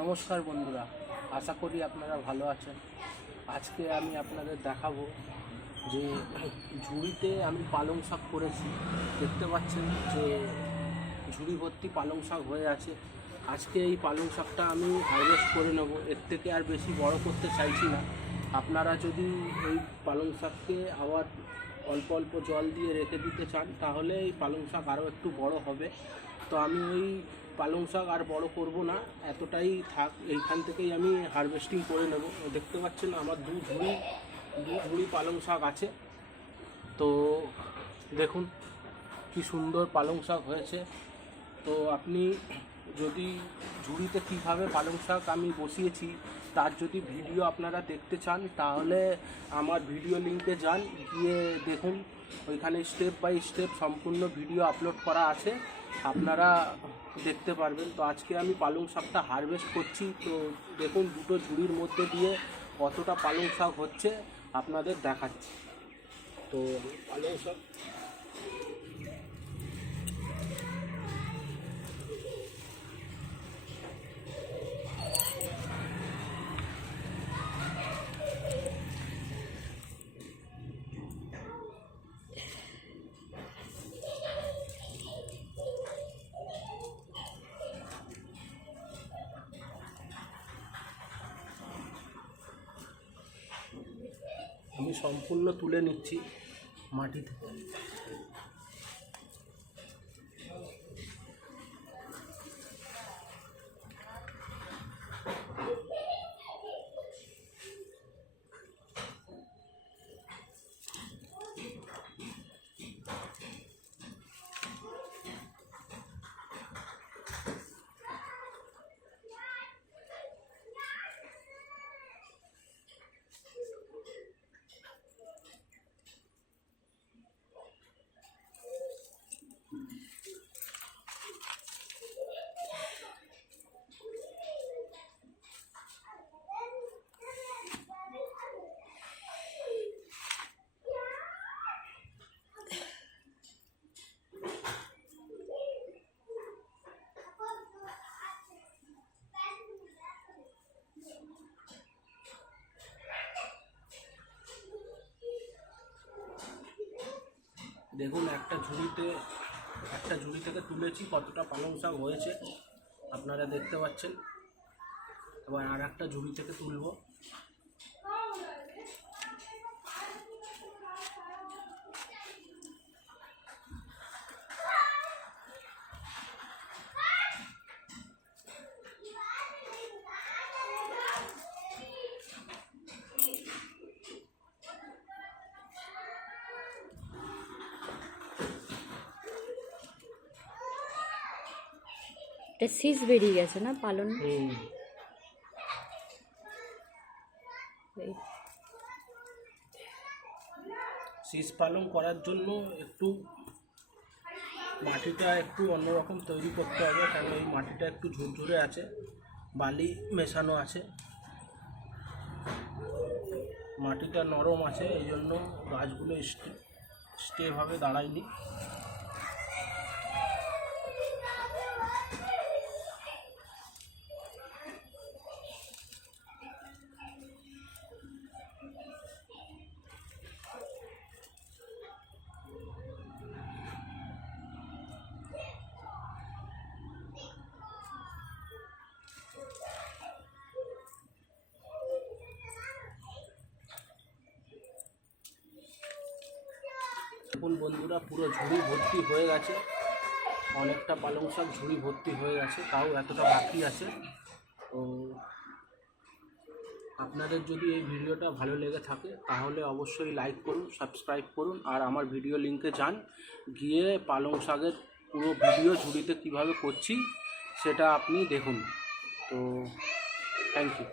নমস্কার বন্ধুরা, আশা করি আপনারা ভালো আছেন। আজকে আমি আপনাদের দেখাবো যে ঝুড়িতে আমি পালং শাক করেছি। দেখতে পাচ্ছেন যে ঝুড়ি ভর্তি পালং শাক হয়ে আছে। আজকে এই পালং শাকটা আমি হারভেস্ট করে নেব, এর থেকে আর বেশি বড় করতে চাইছি না। আপনারা যদি এই পালং শাককে আবার অল্প অল্প জল দিয়ে রেখে দিতে চান তাহলে এই পালং শাক আরও একটু বড় হবে। তো আমি ওই পালং শাক আর বড় করব না, এতটাই থাক। এইখান থেকেই আমি হারভেস্টিং করে নেব। দেখতে পাচ্ছেন আমার দু ঝুড়ি পালং শাক আছে। তো দেখুন কি সুন্দর পালং শাক হয়েছে। তো আপনি যদি ঝুড়িতে কীভাবে পালং শাক আমি বসিয়েছি তার যদি ভিডিও আপনারা দেখতে চান তাহলে আমার ভিডিও লিঙ্কে যান, গিয়ে দেখুন। ওইখানে স্টেপ বাই স্টেপ সম্পূর্ণ ভিডিও আপলোড করা আছে, আপনারা দেখতে পারবেন। তো আজকে আমি পালং শাকটা হারভেস্ট করছি। তো দেখুন দুটো ঝুড়ির মধ্যে দিয়ে কতটা পালং শাক হচ্ছে আপনাদের দেখাচ্ছি। তো পালং শাক আমি সম্পূর্ণ তুলে নিচ্ছি মাটি থেকে। দেখুন একটা ঝুড়ি থেকে তুলেছি, কতটা পালং শাক হয়েছে আপনারা দেখতে পাচ্ছেন। এবার আর একটা ঝুড়ি থেকে তুলব। এটা শীষ বেরিয়ে গেছে না পালন? শীষ পালং করার জন্য একটু মাটিটা একটু অন্যরকম তৈরি করতে হবে, কারণ এই মাটিটা একটু ঝুরঝুরে আছে, বালি মেশানো আছে, মাটিটা নরম আছে, এই জন্য গাছগুলো স্টেভাবে দাঁড়ায়নি। দেখুন বন্ধুরা, পুরো ঝুড়ি ভর্তি হয়ে গেছে, অনেকটা পালং শাক ঝুড়ি ভর্তি হয়ে গেছে, তাও এতটা বাকি আছে। তো আপনাদের যদি এই ভিডিওটা ভালো লেগে থাকে তাহলে অবশ্যই লাইক করুন, সাবস্ক্রাইব করুন, আর আমার ভিডিও লিঙ্কে যান, গিয়ে পালং শাকের পুরো ভিডিও ঝুড়িতে কীভাবে করছি সেটা আপনি দেখুন। তো থ্যাংক ইউ।